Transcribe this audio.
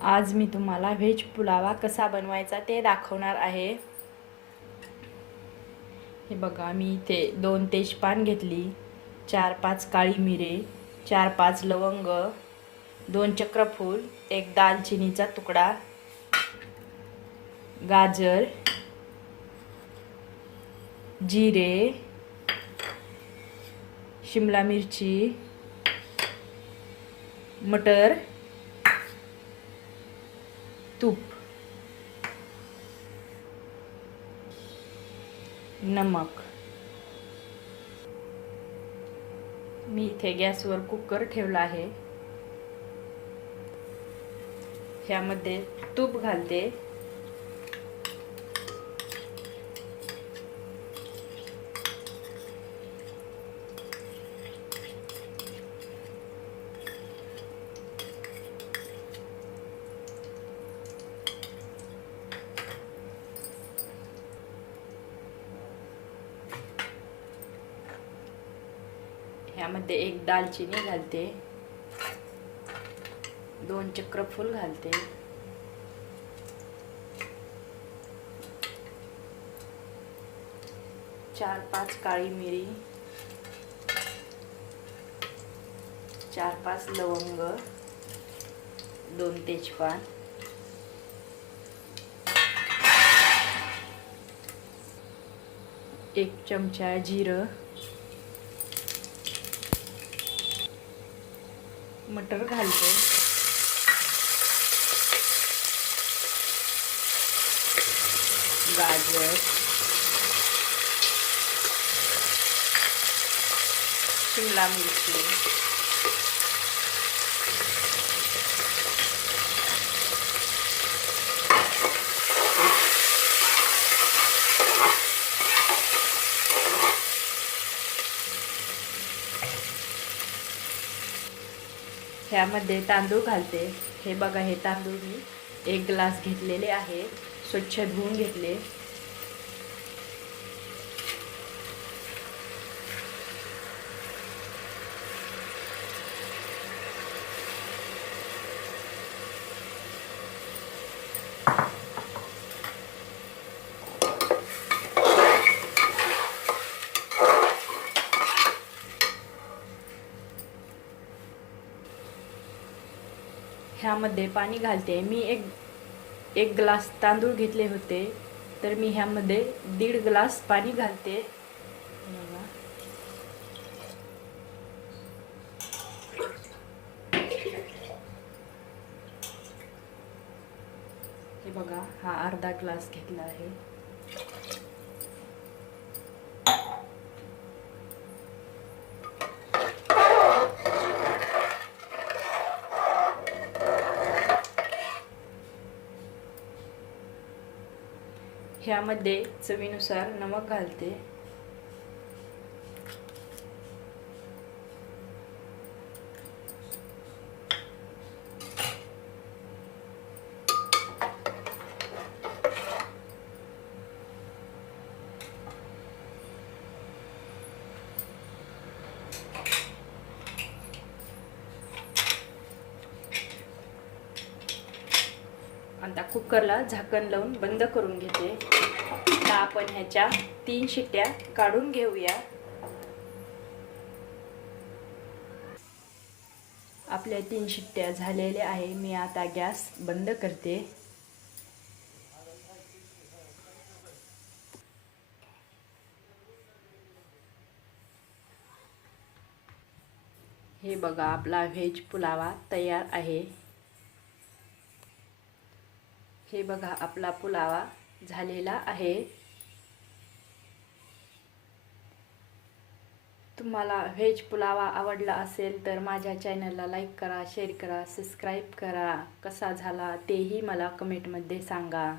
आज मी तुम्हाला व्हेज पुलावा कसा बनवायचा ते दाखवणार आहे. हे बघा मी इथे दोन तेजपान घेतली चार पाच काळी मिरे चार पाच लवंग दोन चक्रफूल एक दालचिनीचा तुकडा गाजर जिरे शिमला मिरची मटर तूप. नमक. मी इथे गॅसवर कुकर ठेवला आहे. ह्यामध्ये तूप घालते. यामध्ये एक दालचिनी घालते. दोन चक्रफूल घालते. चार पाच काळी मिरी. चार पाच लवंग. दोन तेजपान. एक चमचा जिरं. मटर घालते. गाजर. शिमला मिरची. ह्यामध्ये तांदूळ घालते. हे बघा हे तांदूळ मी एक ग्लास घेतलेले आहे. स्वच्छ धुवून घेतले. ह्यामध्ये पाणी घालते मी एक एक ग्लास तांदूळ घेतले होते तर मी ह्यामध्ये दीड ग्लास पाणी घालते बघा. हे बघा हा अर्धा ग्लास घेतला आहे ह्यामध्ये चवीनुसार नमक घालते. आता कुकरला झाकण लावून बंद करून घेते. आता आपण ह्याच्या तीन शिट्ट्या काढून घेऊया. आपल्या तीन शिट्ट्या झालेल्या आहे. मी आता गॅस बंद करते. हे बघा आपला व्हेज पुलावा तयार आहे. हे बघा आपला पुलावा झालेला आहे. तुम्हाला व्हेज पुलावा आवडला असेल तर माझ्या चॅनलला लाईक करा शेअर करा सबस्क्राईब करा. कसा झाला तेही मला कमेंटमध्ये सांगा.